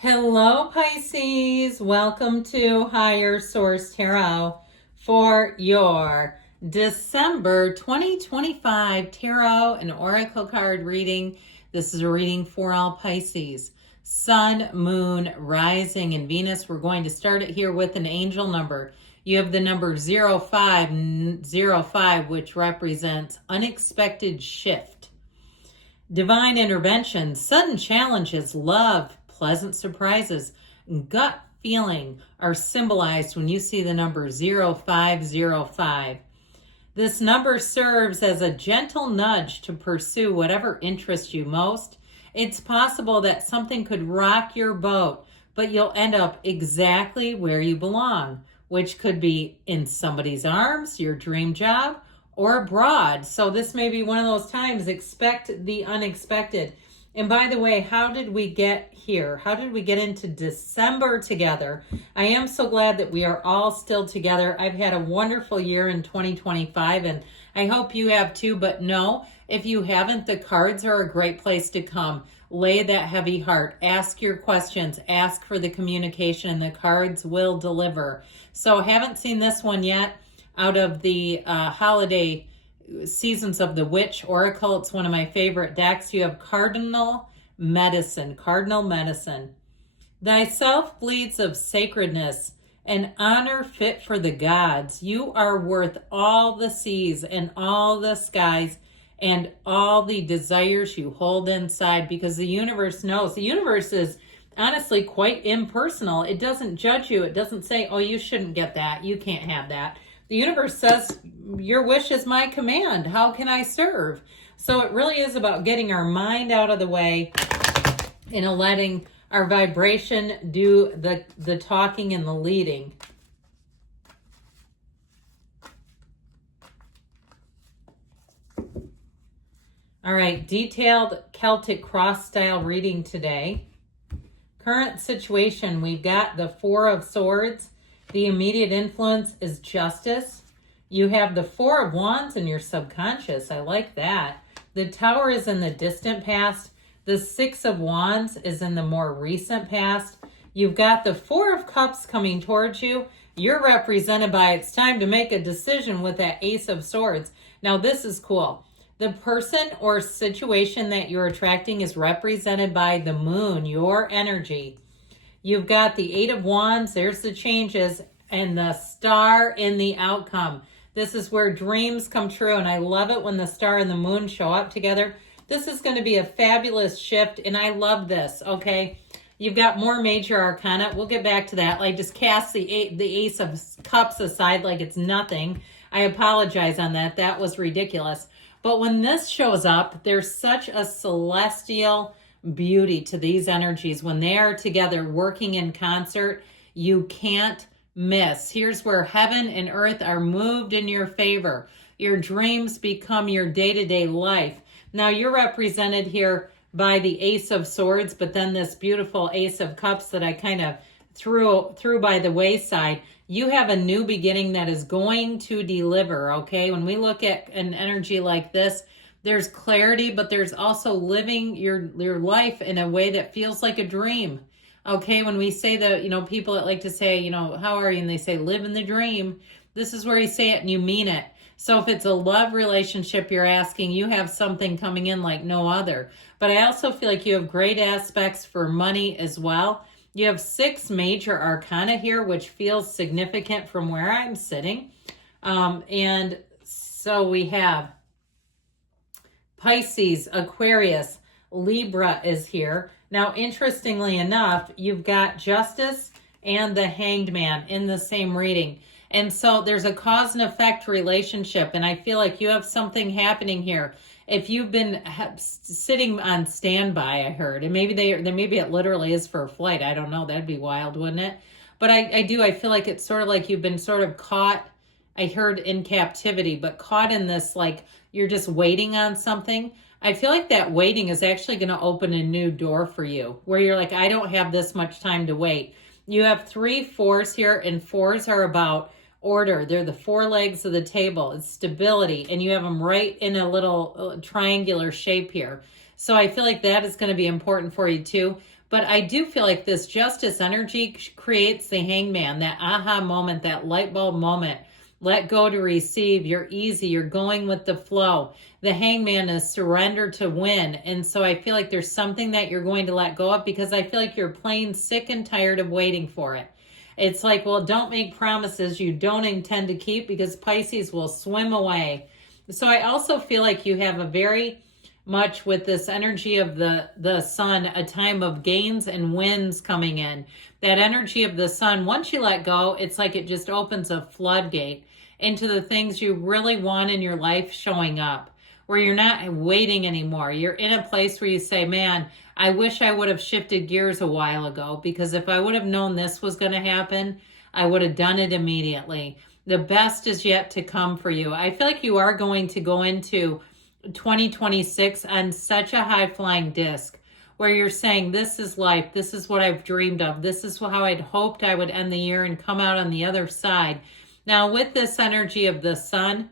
Hello, Pisces. Welcome to Higher Source Tarot for your December 2025 Tarot and Oracle card reading. This is a reading for all Pisces. Sun, Moon, Rising, and Venus. We're going to start it here with an angel number. You have the number 0505, which represents unexpected shift. Divine intervention, sudden challenges, love, pleasant surprises, gut feeling are symbolized when you see the number 0505. This number serves as a gentle nudge to pursue whatever interests you most. It's possible that something could rock your boat, but you'll end up exactly where you belong, which could be in somebody's arms, your dream job, or abroad. So this may be one of those times, expect the unexpected. And by the way, how did we get here? How did we get into December together? I am so glad that we are all still together. I've had a wonderful year in 2025, and I hope you have too. But no, if you haven't, the cards are a great place to come. Lay that heavy heart. Ask your questions. Ask for the communication, and the cards will deliver. So haven't seen this one yet out of the holiday Seasons of the Witch Oracle. It's one of my favorite decks. You have Cardinal Medicine. Cardinal Medicine. Thyself bleeds of sacredness and honor fit for the gods. You are worth all the seas and all the skies and all the desires you hold inside, because the universe knows. The universe is honestly quite impersonal. It doesn't judge you. It doesn't say, oh, you shouldn't get that. You can't have that. The universe says, your wish is my command. How can I serve? So it really is about getting our mind out of the way and letting our vibration do the talking and the leading. All right, detailed Celtic cross style reading today. Current situation, we've got the Four of Swords. The immediate influence is justice. You have the Four of Wands in your subconscious. I like that. The Tower is in the distant past. The Six of Wands is in the more recent past. You've got the Four of Cups coming towards you. You're represented by, it's time to make a decision with that Ace of Swords. Now this is cool. The person or situation that you're attracting is represented by the moon, your energy. You've got the Eight of Wands, there's the changes, and the Star in the outcome. This is where dreams come true, and I love it when the star and the moon show up together. This is going to be a fabulous shift, and I love this, okay? You've got more major arcana. We'll get back to that. Like, just cast the Ace of Cups aside like it's nothing. I apologize on that. That was ridiculous. But when this shows up, there's such a celestial beauty to these energies. When they are together working in concert, you can't miss. Here's where heaven and earth are moved in your favor. Your dreams become your day-to-day life. Now you're represented here by the Ace of Swords, but then this beautiful Ace of Cups that I kind of threw by the wayside. You have a new beginning that is going to deliver, okay? When we look at an energy like this, there's clarity, but there's also living your life in a way that feels like a dream. Okay, when we say that, people that like to say, how are you? And they say, live in the dream. This is where you say it and you mean it. So if it's a love relationship you're asking, you have something coming in like no other. But I also feel like you have great aspects for money as well. You have 6 major arcana here, which feels significant from where I'm sitting. And so we have Pisces, Aquarius, Libra is here. Now, interestingly enough, you've got Justice and the Hanged Man in the same reading. And so there's a cause and effect relationship, and I feel like you have something happening here. If you've been sitting on standby, I heard, and maybe it literally is for a flight. I don't know. That'd be wild, wouldn't it? But I feel like it's sort of like you've been sort of caught, I heard in captivity, but caught in this, like you're just waiting on something. I feel like that waiting is actually going to open a new door for you where you're like, I don't have this much time to wait. You have 3 4s here, and 4s are about order. They're the 4 legs of the table. It's stability, and you have them right in a little triangular shape here. So I feel like that is going to be important for you too. But I do feel like this justice energy creates the hangman, that aha moment, that light bulb moment. Let go to receive. You're easy. You're going with the flow. The hangman is surrender to win. And so I feel like there's something that you're going to let go of, because I feel like you're plain sick and tired of waiting for it. It's like, well, don't make promises you don't intend to keep, because Pisces will swim away. So I also feel like you have a very much with this energy of the sun, a time of gains and wins coming in. That energy of the sun, once you let go, it's like it just opens a floodgate into the things you really want in your life showing up, where you're not waiting anymore. You're in a place where you say, man, I wish I would have shifted gears a while ago, because if I would have known this was going to happen, I would have done it immediately. The best is yet to come for you. I feel like you are going to go into 2026 on such a high-flying disc, where you're saying, this is life, this is what I've dreamed of, this is how I'd hoped I would end the year and come out on the other side. Now, with this energy of the sun,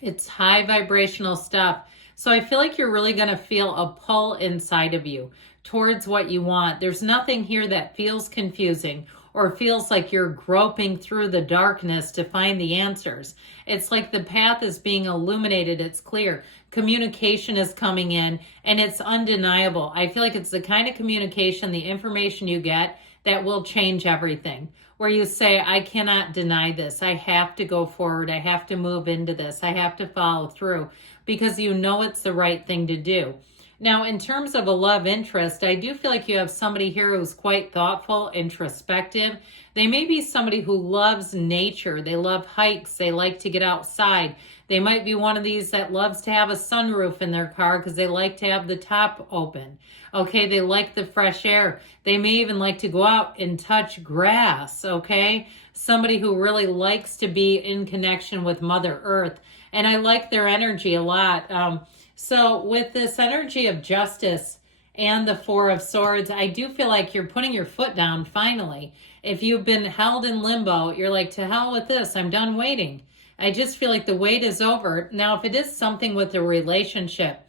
it's high vibrational stuff. So I feel like you're really going to feel a pull inside of you towards what you want. There's nothing here that feels confusing or feels like you're groping through the darkness to find the answers. It's like the path is being illuminated. It's clear. Communication is coming in, and it's undeniable. I feel like it's the kind of communication, the information you get, that will change everything. Where you say, I cannot deny this. I have to go forward. I have to move into this. I have to follow through, because you know it's the right thing to do. Now, in terms of a love interest, I do feel like you have somebody here who's quite thoughtful, introspective. They may be somebody who loves nature. They love hikes. They like to get outside. They might be one of these that loves to have a sunroof in their car because they like to have the top open. Okay, they like the fresh air. They may even like to go out and touch grass, okay? Somebody who really likes to be in connection with Mother Earth. And I like their energy a lot. So with this energy of justice and the Four of Swords, I do feel like you're putting your foot down finally. If you've been held in limbo, you're like, to hell with this, I'm done waiting. I just feel like the wait is over. Now, if it is something with a relationship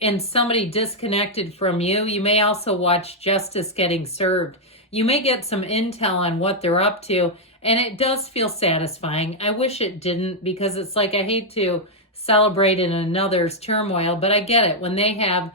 and somebody disconnected from you, you may also watch justice getting served. You may get some intel on what they're up to, and it does feel satisfying. I wish it didn't, because it's like, I hate to celebrate in another's turmoil, but I get it. When they have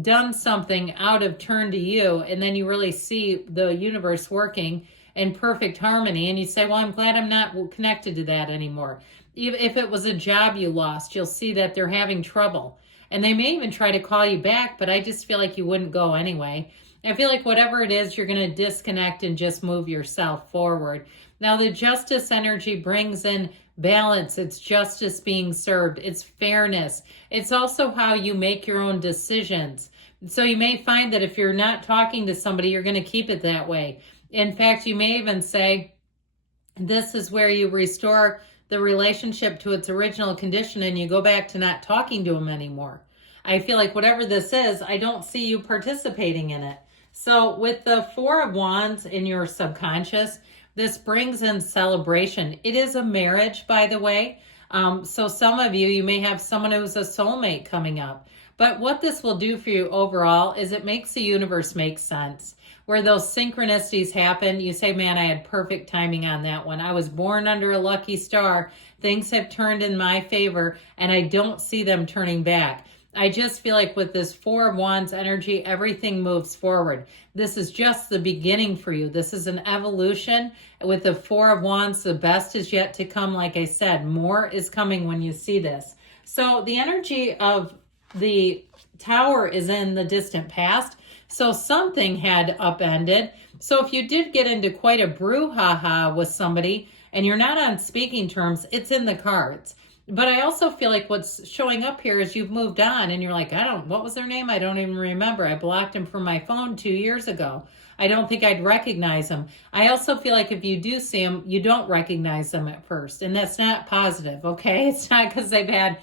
done something out of turn to you, and then you really see the universe working in perfect harmony, and you say, well, I'm glad I'm not connected to that anymore. Even if it was a job you lost, you'll see that they're having trouble. And they may even try to call you back, but I just feel like you wouldn't go anyway. I feel like whatever it is, you're going to disconnect and just move yourself forward. Now, the justice energy brings in balance. It's justice being served. It's fairness. It's also how you make your own decisions. So you may find that if you're not talking to somebody, you're going to keep it that way. In fact, you may even say, this is where you restore the relationship to its original condition and you go back to not talking to them anymore. I feel like whatever this is, I don't see you participating in it. So with the Four of Wands in your subconscious, this brings in celebration. It is a marriage, by the way. So some of you may have someone who's a soulmate coming up. But what this will do for you overall is it makes the universe make sense. Where those synchronicities happen, you say, man, I had perfect timing on that one. I was born under a lucky star. Things have turned in my favor, and I don't see them turning back. I just feel like with this Four of Wands energy, everything moves forward. This is just the beginning for you. This is an evolution. With the Four of Wands, the best is yet to come. Like I said, more is coming when you see this. So the energy of the Tower is in the distant past. So something had upended. So if you did get into quite a brouhaha with somebody and you're not on speaking terms, it's in the cards. But I also feel like what's showing up here is you've moved on and you're like, what was their name? I don't even remember. I blocked him from my phone 2 years ago. I don't think I'd recognize him. I also feel like if you do see him, you don't recognize them at first. And that's not positive, okay? It's not because they've had,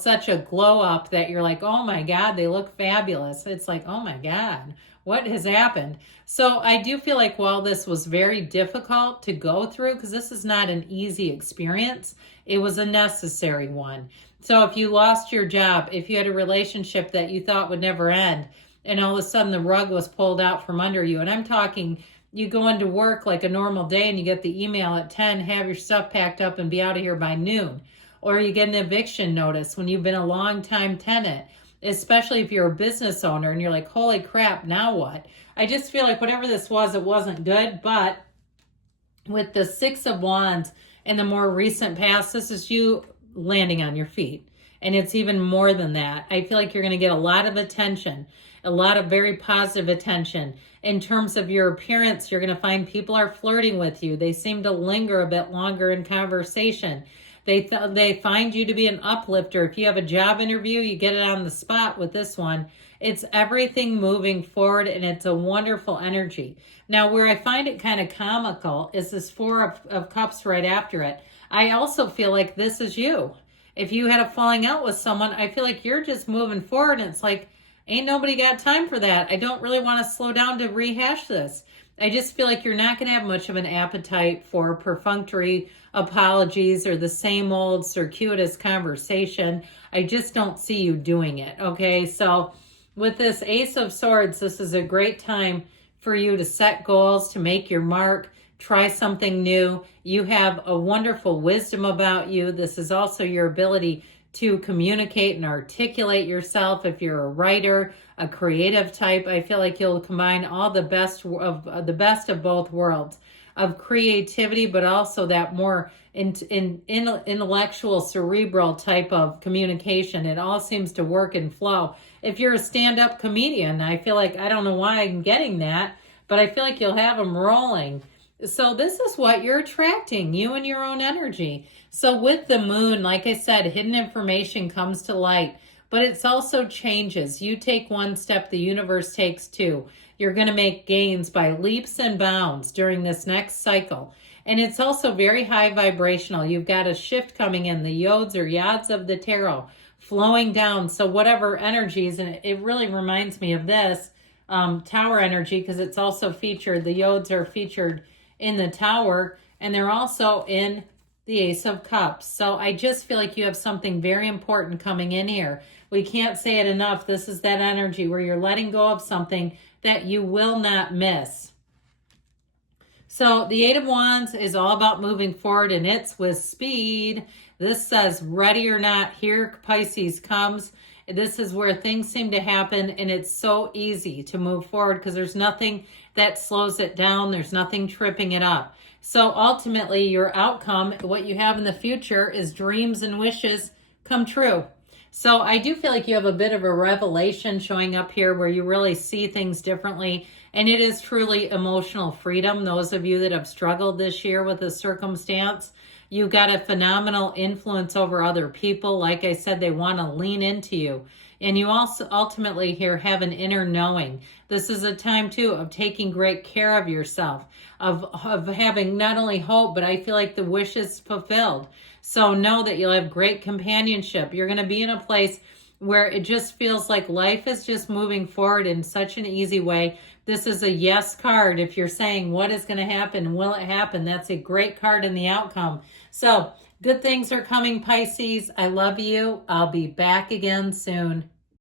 such a glow up that you're like, oh my God, they look fabulous. It's like, oh my God, what has happened? So I do feel like while this was very difficult to go through, because this is not an easy experience, it was a necessary one. So if you lost your job, if you had a relationship that you thought would never end, and all of a sudden the rug was pulled out from under you. And I'm talking, you go into work like a normal day and you get the email at 10, have your stuff packed up and be out of here by noon. Or you get an eviction notice when you've been a long time tenant, especially if you're a business owner and you're like, holy crap, now what? I just feel like whatever this was, it wasn't good. But with the Six of Wands in the more recent past, this is you landing on your feet. And it's even more than that. I feel like you're going to get a lot of attention, a lot of very positive attention. In terms of your appearance, you're going to find people are flirting with you. They seem to linger a bit longer in conversation. They find you to be an uplifter. If you have a job interview, you get it on the spot with this one. It's everything moving forward, and it's a wonderful energy. Now, where I find it kind of comical is this Four of Cups right after it. I also feel like this is you. If you had a falling out with someone, I feel like you're just moving forward, and it's like, ain't nobody got time for that. I don't really want to slow down to rehash this. I just feel like you're not going to have much of an appetite for perfunctory apologies or the same old circuitous conversation. I just don't see you doing it, okay? So with this Ace of Swords, this is a great time for you to set goals, to make your mark, try something new. You have a wonderful wisdom about you. This is also your ability to communicate and articulate yourself. If you're a writer, a creative type, I feel like you'll combine all the best of both worlds, of creativity, but also that more intellectual, cerebral type of communication. It all seems to work and flow. If you're a stand-up comedian, I feel like, I don't know why I'm getting that, but I feel like you'll have them rolling. So this is what you're attracting, you and your own energy. So with the moon, like I said, hidden information comes to light, but it's also changes. You take one step, the universe takes two. You're going to make gains by leaps and bounds during this next cycle. And it's also very high vibrational. You've got a shift coming in, the yods or yads of the tarot flowing down. So whatever energies, and it really reminds me of this tower energy, because it's also featured, the yods are featured in the tower, and they're also in the Ace of Cups. So I just feel like you have something very important coming in here. We can't say it enough. This is that energy where you're letting go of something that you will not miss. So the Eight of Wands is all about moving forward, and it's with speed. This says, ready or not, here Pisces comes. This is where things seem to happen, and it's so easy to move forward because there's nothing that slows it down. There's nothing tripping it up. So ultimately, your outcome, what you have in the future, is dreams and wishes come true. So I do feel like you have a bit of a revelation showing up here where you really see things differently, and it is truly emotional freedom. Those of you that have struggled this year with a circumstance, you've got a phenomenal influence over other people. Like I said, they want to lean into you. And you also ultimately here have an inner knowing. This is a time too of taking great care of yourself, of having not only hope, but I feel like the wish is fulfilled. So know that you'll have great companionship. You're going to be in a place where it just feels like life is just moving forward in such an easy way. This is a yes card. If you're saying what is going to happen, will it happen? That's a great card in the outcome. So good things are coming, Pisces. I love you. I'll be back again soon.